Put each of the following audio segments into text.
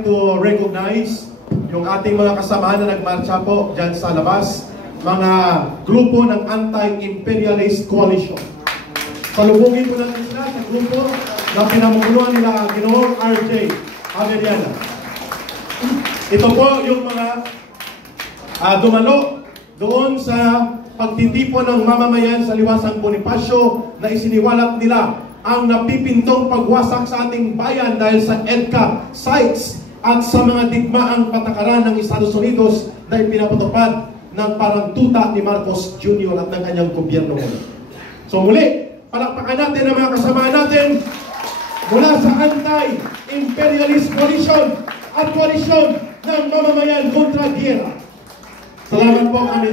to recognize yung ating mga kasamahan na nagmarcha po dyan sa labas, mga grupo ng Anti-Imperialist Coalition. Palubungin ko natin sila sa grupo na pinamumunuan nila Ginoong RJ Avellana. Ito po yung mga dumalo doon sa pagtitipon ng mamamayan sa Liwasang Bonifacio na isiniwalat nila ang napipintong pagwasak sa ating bayan dahil sa EDCA sites at sa mga digmaang patakaran ng Estados Unidos na pinapatupad ng parang tuta ni Marcos Jr. at ng kanyang gobyerno. So muli, palakpakan natin ang mga kasama natin mula sa Anti-Imperialist Coalition at Coalition ng Mamamayan kontra Giyera. Salamat po kami.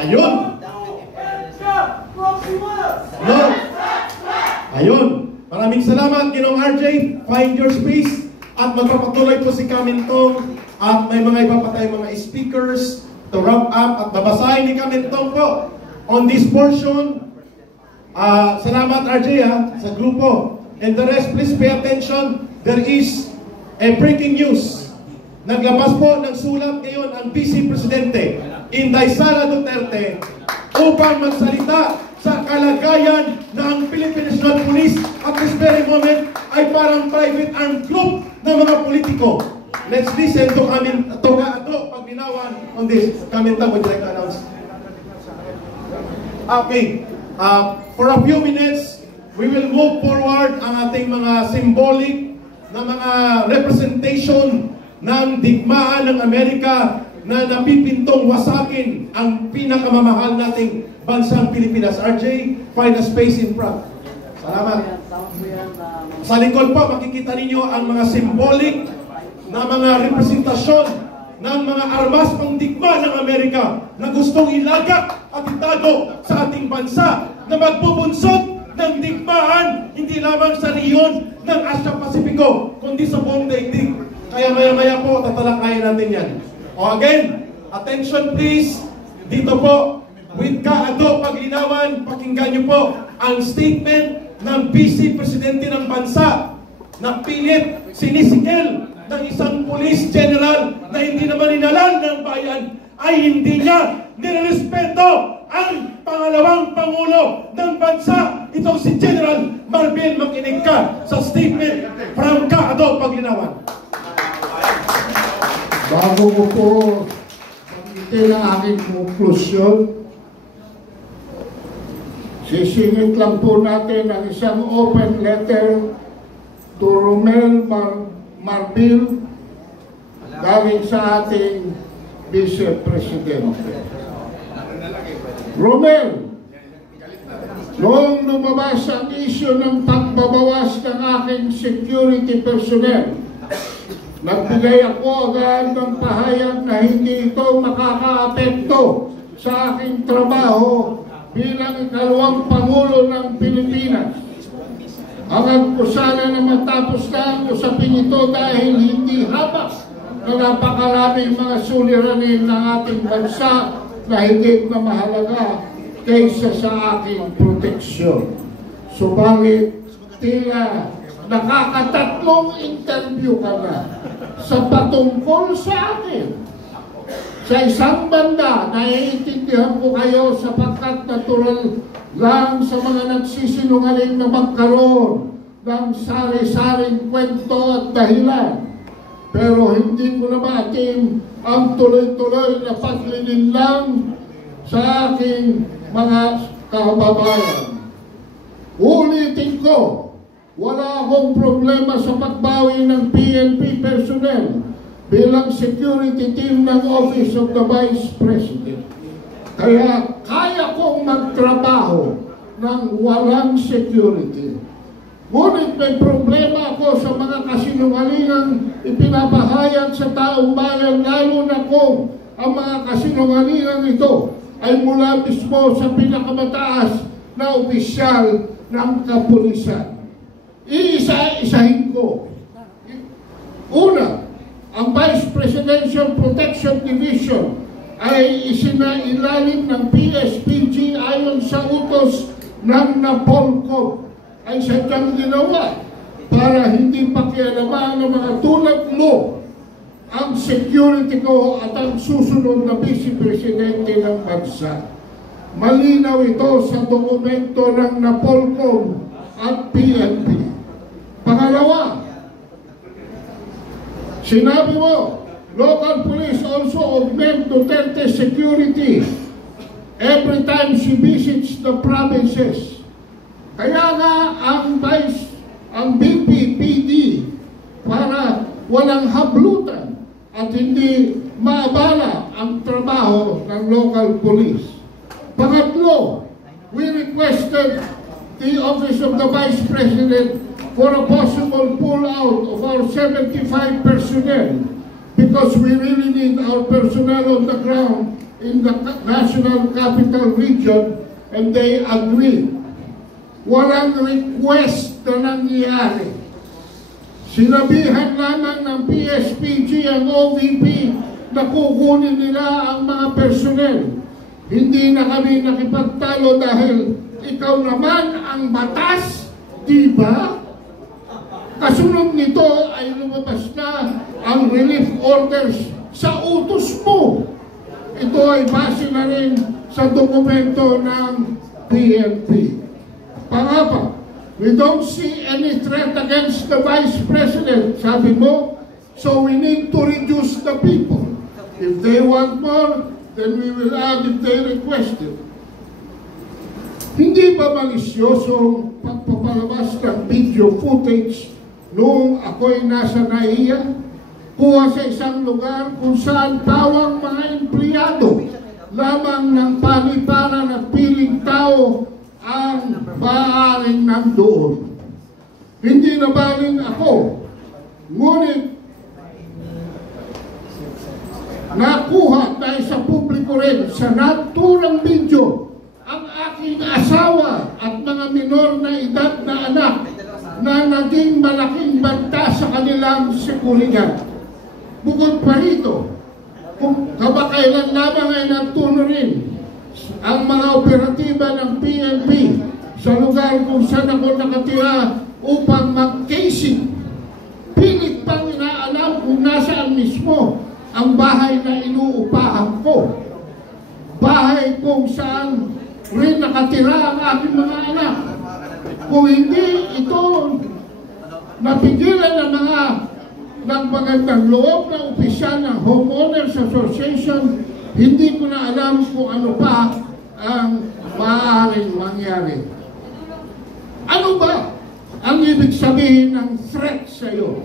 Ayun. Ayun. Maraming salamat, Ginoong RJ. Find your space. At magpapatuloy po si Kamintong. At may mga iba pa tayong mga speakers to wrap up. At babasahin ni Kamintong po on this portion. Salamat RJ sa grupo. And the rest, please pay attention. There is a breaking news. Naglabas po ng sulat ngayon ang Vice Presidente Inday Sara Duterte upang magsalita sa kalagayan ng Philippine National Police at this very moment ay parang private armed group ng mga politiko. Let's listen to Pagbinawan on this. Kamintang, would you like to announce? Okay. For a few minutes, we will move forward ang ating mga symbolic na mga representation ng digmaan ng Amerika na napipintong wasakin ang pinakamamahal nating bansang Pilipinas. RJ, find a space in front. Salamat. Sa likod po, makikita ninyo ang mga symbolic na mga representasyon ng mga armas pang digma ng Amerika na gustong ilagak at itago sa ating bansa na magbubunsod ng digmaan hindi lamang sa rehiyon ng Asia-Pasipiko kundi sa buong daigdig. Kaya maya-maya po, tatalakayin natin yan. O again, attention please. Dito po, with Kaado Paglinawan, pakinggan nyo po ang statement ng Vice Presidente ng bansa na pilit sinisikil ng isang police general na hindi naman inalal ng bayan ay hindi niya nirespeto ang pangalawang Pangulo ng bansa. Itong si General Marbil. Makinig ka sa statement from Kaado Paglinawan. Bago ko po pagkitin ang aking konklusyon, sisingit lang po natin ang isang open letter to Romel Marbil galing sa ating Vice Presidente. Romel, noong lumabas ang isyu ng pagbabawas ng aking security personnel, nagbigay ako agad ng pahayag na hindi ito makakaapekto sa aking trabaho bilang ikalawang Pangulo ng Pilipinas. Hangad ko sana na matapos na ang usapin ito dahil hindi habas na napakaraming mga suliranin ng ating bansa na higit na mahalaga kaysa sa aking proteksyon. Subalit, tila nakakatatlong interview ka na sa patungkol sa akin. Sa isang banda, naiintindihan ko kayo sapagkat natural lang sa mga nagsisinungaling na magkaroon ng sari-saring kwento at dahilan. Pero hindi ko na maatim ang tuloy-tuloy na paglilinlang sa aking mga kababayan. Ulitin ko, wala akong problema sa pagbawi ng PNP personnel bilang security team ng Office of the Vice President. Kaya kaya kong magtrabaho ng walang security. Ngunit may problema ako sa mga kasinungalingang ipinapahayag sa taong bayan, lalo na kung ang mga kasinungalingang ito ay mula mismo sa pinakamataas na opisyal ng kapulisan. Iisa-isahin ko. Una, ang Vice Presidential Protection Division ay isinailalim ng PSPG ayon sa utos ng Napolcom ay sadyang ginawa para hindi pakialaman ng mga tulad mo ang security ko at ang susunod na Vice Presidente ng bansa. Malinaw ito sa dokumento ng Napolcom at PNP. Pangalawa, sinabi mo, local police also augment Duterte security every time she visits the provinces. Kaya nga ang BPPD para walang hablutan at hindi maabala ang trabaho ng local police. Pangatlo, we requested the Office of the Vice President for a possible pull-out of our 75 personnel because we really need our personnel on the ground in the National Capital Region, and they agreed. Walang request na nangyari. Sinabihan lamang ng PSPG ang OVP na kukunin nila ang mga personnel. Hindi na kami nakipagtalo dahil ikaw naman ang batas, di ba? Kasunod nito ay lumabas na ang relief orders sa utos mo. Ito ay base na rin sa dokumento ng PNP. Pangapa, we don't see any threat against the Vice President, sabi mo, so we need to reduce the people. If they want more, then we will add if they request it. Hindi ba malisyosong pagpapalabas ng video footage noong ako'y nasa NAIA? Kuha sa isang lugar kung saan pawang mga empleyado lamang ng paliparan at piling tao ang maaaring nandoon. Hindi na baling ako, ngunit nakuha dahil sa publiko rin sa naturang video ang aking asawa at mga minor na edad na anak na naging malaking banta sa kanilang seguridad. Bukod pa rito, kung kamakailan lamang ay nagtuno rin ang mga operatiba ng PNP sa lugar kung saan ako nakatira upang mag-casing. Pilit pang inaalam kung nasaan mismo ang bahay na inuupahan ko. Bahay kung saan rin nakatira ang aking mga anak. Kung hindi ito napigilan ng mga magandang loob ng opisyal ng Homeowners Association, hindi ko na alam kung ano pa ang maaaring mangyari. Ano ba ang ibig sabihin ng threat sa iyo?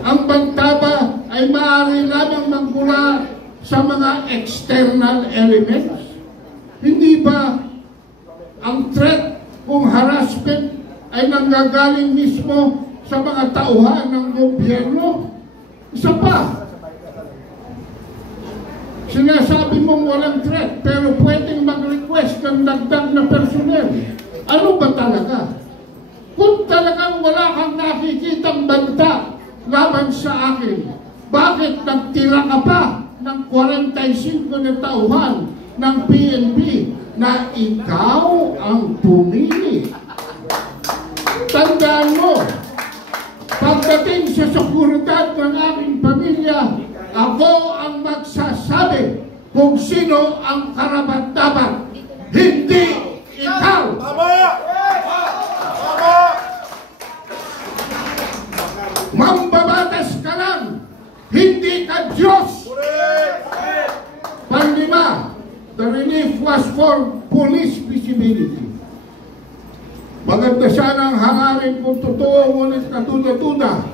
Ang banta ba ay maaari lamang magmula sa mga external elements? Hindi ba ang threat kung harassment ay nanggagaling mismo sa mga tauhan ng gobyerno? Isa pa, sinasabi mong walang threat pero pwedeng mag-request ng dagdag na personnel. Ano ba talaga? Kung talagang wala kang nakikitang banta laban sa akin, bakit nagtira ka pa ng 45 na tauhan ng PNP na ikaw ang pumili? Tandaan mo, pagdating sa seguridad ng aking pamilya, ako ang magsasabi kung sino ang karapat-dapat, hindi ikaw. Mambabatas ka lang, hindi ka Diyos. Panglima, the relief was for police visibility. Maganda sanang hangarin kung totoo, ngunit natuda-tuda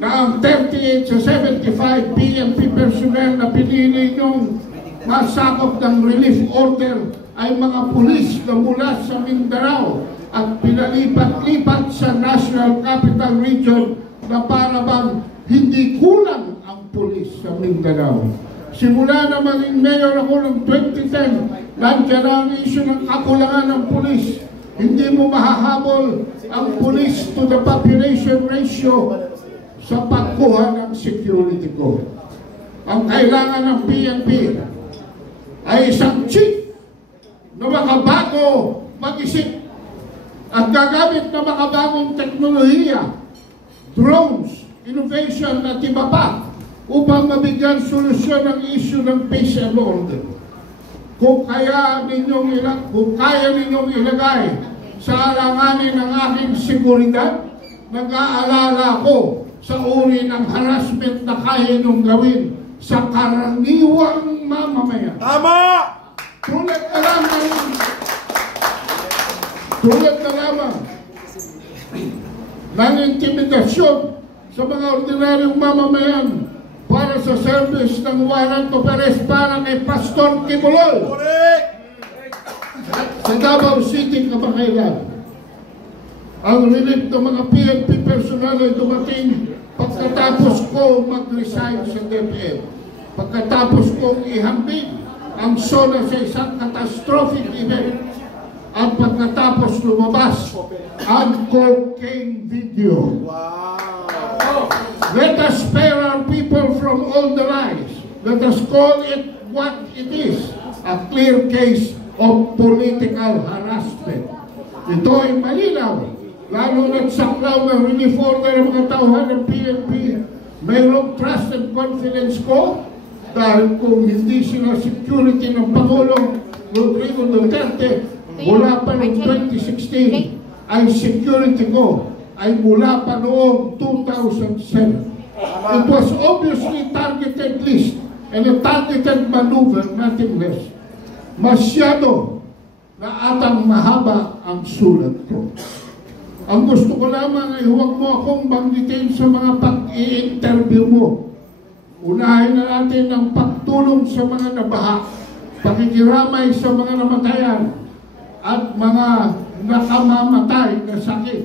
na ang 38 sa 75 PNP personnel na pinili niyong masakop ng relief order ay mga pulis na mula sa Mindanao at pinalipat-lipat sa National Capital Region na para bang hindi kulang ang pulis sa Mindanao. Simula na maging mayor ako ng 2010, nandiyan ang issue ng kakulangan ng pulis. Hindi mo mahahabol ang police to the population ratio sa pagkuha ng security ko. Ang kailangan ng PNP ay isang chief na makabago, mag-isip at gagamit ng mga bagong teknolohiya, drones, innovation at iba pa upang mabigyan solusyon ang issue ng peace and order. Kung kaya ninyong ilagay sa alanganin ng aking seguridad, nag-aalala ko sa uri ng harassment na kaya niyong gawin sa karaniwang mamamayan. Tama! Tulad na lamang ng intimidasyon sa mga ordinaryong mamamayan para sa service ng warrant of arrest para kay Pastor Kibuloy. Correct! Sa Davao City, kamakailan, ang relief ng mga PNP personnel ay dumating pagkatapos ko mag-resign sa DepEd. Pagkatapos kong ihambing ang SONA sa isang catastrophic event at pagkatapos lumabas ang cocaine video. Wow! Let us spare our people from all the lies. Let us call it what it is, a clear case of political harassment. Ito ay malinaw, lalo na't saklaw ng relief order ng mga tauhan ng PNP. Mayroong trust and confidence ko dahil kung hindi sila security ng Pangulong Rodrigo Duterte mula pa noong 2016, ay security ko ay mula pa noong 2007. It was obviously targeted list and a targeted maneuver, nothing less. Masyado na atang mahaba ang sulat ko. Ang gusto ko lamang ay huwag mo akong banggitin sa mga pag-i-interview mo. Unahin na natin ang pagtulong sa mga nabaha, pakikiramay sa mga namatayan, at mga nakamamatay na sakit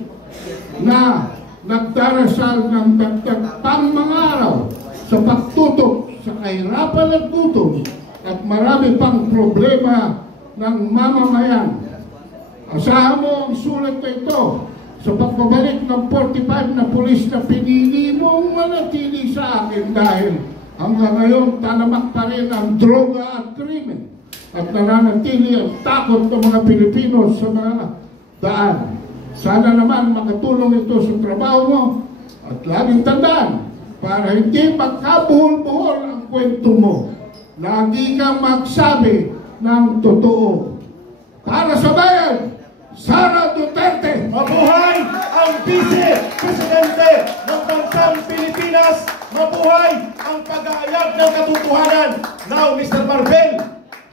na nagdarasal ng dagdag pang mga araw sa pagtutok sa kahirapan at gutom at marami pang problema ng mamamayan. Asahan mo ang sulat na ito sa pagbabalik ng 45 na pulis na pinili mong manatili sa akin dahil hanggang ngayon talamak pa rin ang droga at krimen at nananatili ang takot ng mga Pilipino sa mga daan. Sana naman makatulong ito sa trabaho mo at laging tandaan para hindi magkabuhol-buhol ang kwento mo. Lagi kang magsabi ng totoo. Para sa bayan, Sara Duterte! Mabuhay ang Vice-Presidente ng Bansang Pilipinas! Mabuhay ang pag-aayag ng katotohanan! Now, Mr. Marbel,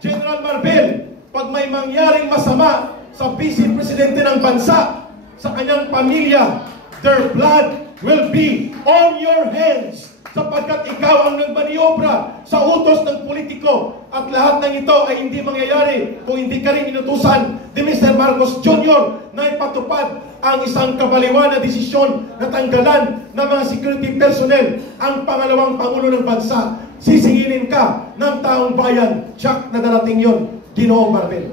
General Marbel, pag may mangyaring masama sa Vice-Presidente ng bansa, sa kanyang pamilya, their blood will be on your hands sapagkat ikaw ang nagmaniobra sa utos ng politiko at lahat ng ito ay hindi mangyayari kung hindi ka rin inutusan ni Mr. Marcos Jr. na ipatupad ang isang kabaliwan na desisyon na tanggalan ng mga security personnel ang pangalawang Pangulo ng bansa. Sisingilin ka ng taong bayan. Jack, na darating yun, Ginoong Marbel.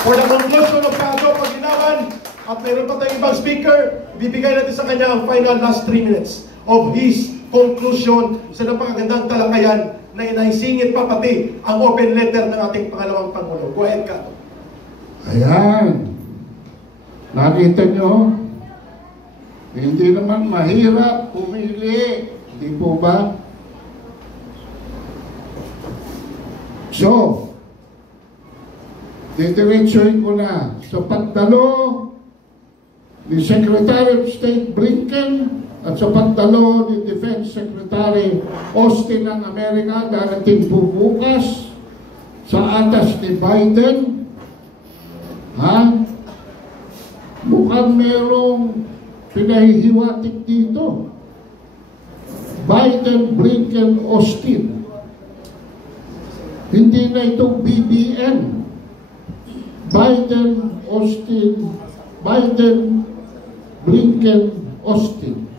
For the conclusion of Kago Paginawan, at mayroon pa tayong ibang speaker, bibigay natin sa kanya ang final last 3 minutes of his conclusion sa napakagandang talakayan na inaisingit pa pati ang open letter ng ating pangalawang Pangulo. Go ahead, Kago. Ayan. Nakita nyo? Hindi naman mahirap pumili. Di po ba? So, didiretsuhin ko na sa pagdalo ni Secretary of State Blinken at sa pagdalo ni Defense Secretary Austin ng Amerika darating bukas sa atas ni Biden. Mukhang merong pinahihiwatik dito. Biden, Blinken, Austin. Hindi na ito BBM. Biden, Austin, Biden, Blinken, Austin.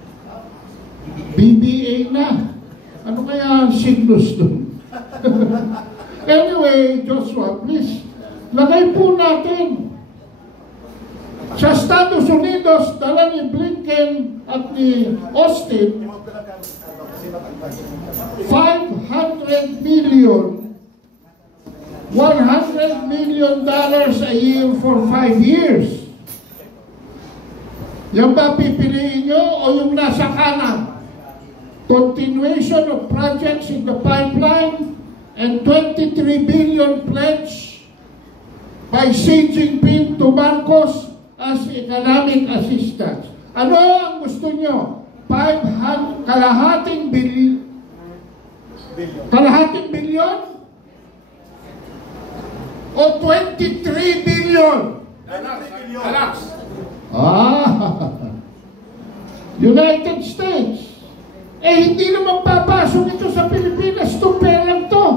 BBA na. Ano kaya ang signals doon? Anyway, Joshua, please, lagay po natin. Sa Estados Unidos, dala ni Blinken at ni Austin, 500 million $100 million a year for 5 years. Yan ba pipiliin nyo o yung nasa kanan? Continuation of projects in the pipeline and 23 billion pledge by Xi Jinping to Marcos as economic assistance. Ano ang gusto nyo? Kalahating billion? O 23 billion? Relax. United States. Hindi naman papasok ito sa Pilipinas. Itong perang to.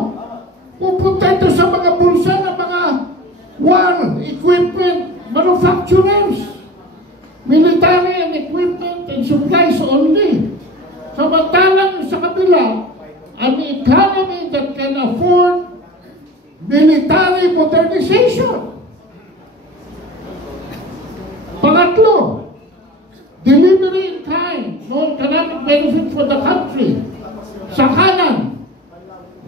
Pupunta ito sa mga bulsa ng mga war equipment manufacturers. Military and equipment and supplies only. Samantalang sa kabila, an economy that can afford military modernization. Pangatlo, delivery in kind, no economic benefit for the country. Sa kanan,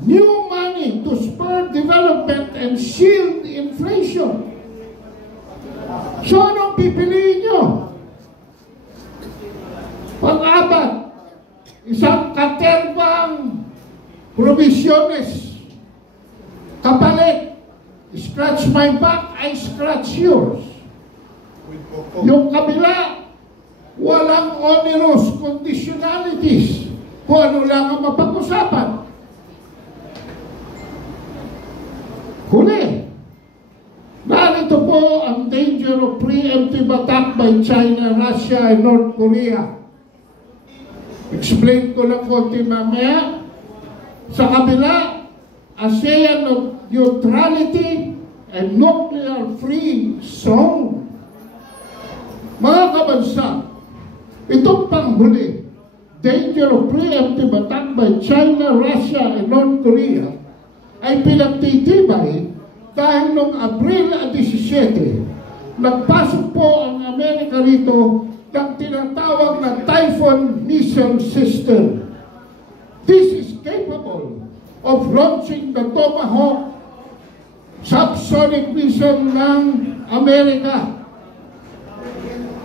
new money to spur development and shield inflation. So anong pipiliin nyo? Pang-apat, isang katerbang provisiones. Kapalit, scratch my back, I scratch yours. Yung kabila, walang onerous conditionalities. Kung ano lang ang mapag-usapan. Huli, narito po ang danger of preemptive attack by China, Russia, and North Korea. Explain ko lang konti mamaya. Sa kabila, ASEAN of neutrality and nuclear-free zone. Mga kabansa, itong panghuli, danger of preemptive attack by China, Russia, and North Korea ay pinagtitibay dahil noong Abril 17, nagpasok po ang Amerika rito ng tinatawag na Typhoon missile system. This is capable of launching the Tomahawk subsonic missile ng Amerika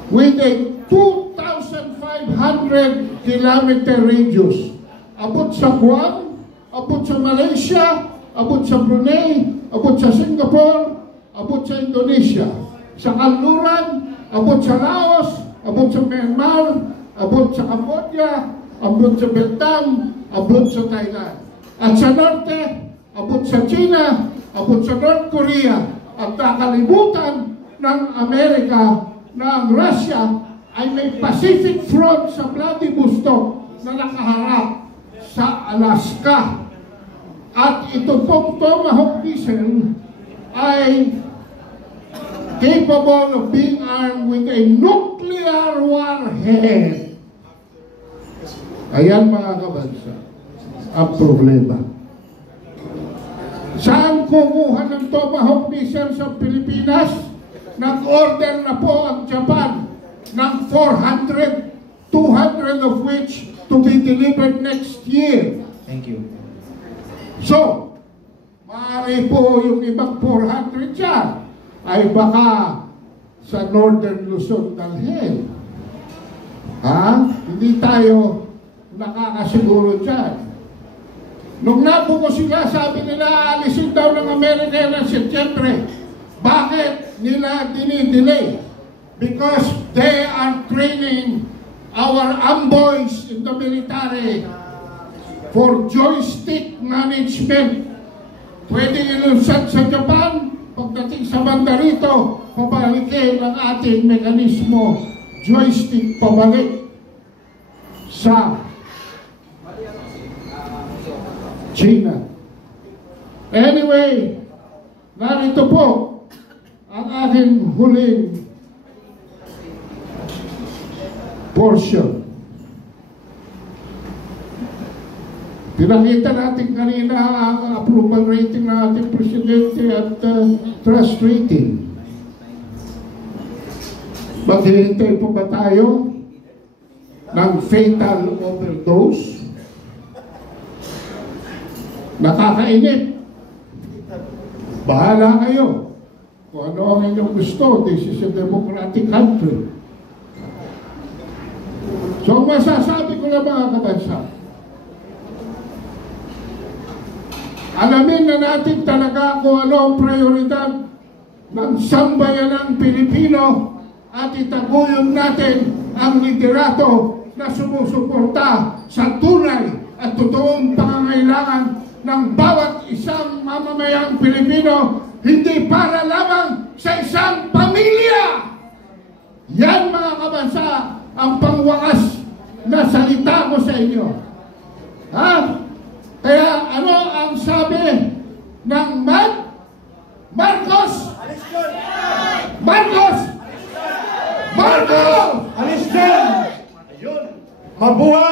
with a 2,500 kilometer radius. Abot sa Guam, abot sa Malaysia, abot sa Brunei, abot sa Singapore, abot sa Indonesia. Sa kanluran, abot sa Laos, abot sa Myanmar, abot sa Cambodia, abot sa Vietnam, abot sa Thailand. At sa norte, abot sa China, abot sa North Korea. At nakalimutan ng Amerika na ang Russia ay may Pacific Front sa Vladivostok na nakaharap sa Alaska. At ito pong Tomahawk missile ay capable of being armed with a nuclear warhead. Ayan mga kabansa, ang problema. Saan kumuha ng Tomahawk missile sa Pilipinas? Nag-order na po ang Japan ng 400, 200 of which to be delivered next year. Thank you. So, maaari po yung ibang 400 dyan ay baka sa Northern Luzon dalhin. Hindi tayo nakakasiguro dyan. Nung nabuko sila, sabi nila, alisin daw ng Amerika ng Setyembre. Bakit nila dinidelay? Because they are training our amboys in the military for joystick management. Pwede ilusad sa Japan, pagdating sa banda rito, pabalikin ang ating mekanismo, joystick pabalik sa China. Anyway, narito po ang aking huling portion. Pinakita natin kanina ang approval rating ng ating presidente at trust rating. Maghihintay po ba tayo ng fatal overdose? Nakakainip. Bahala kayo. Kung ano ang inyong gusto, this is a democratic country. So, masasabi ko lang mga kabansa, alamin na natin talaga kung ano ang prioridad ng sambayanang Pilipino at itaguyod natin ang liderato na sumusuporta sa tunay at totoong pangangailangan ng bawat isang mamamayang Pilipino, hindi para lamang sa isang pamilya. Yan mga kabansa ang pangwakas na salita ko sa inyo. Ha? Kaya ano ang sabi ng Marcos? Marcos! Marcos! Alis dyan! Ayun! Mabuhay!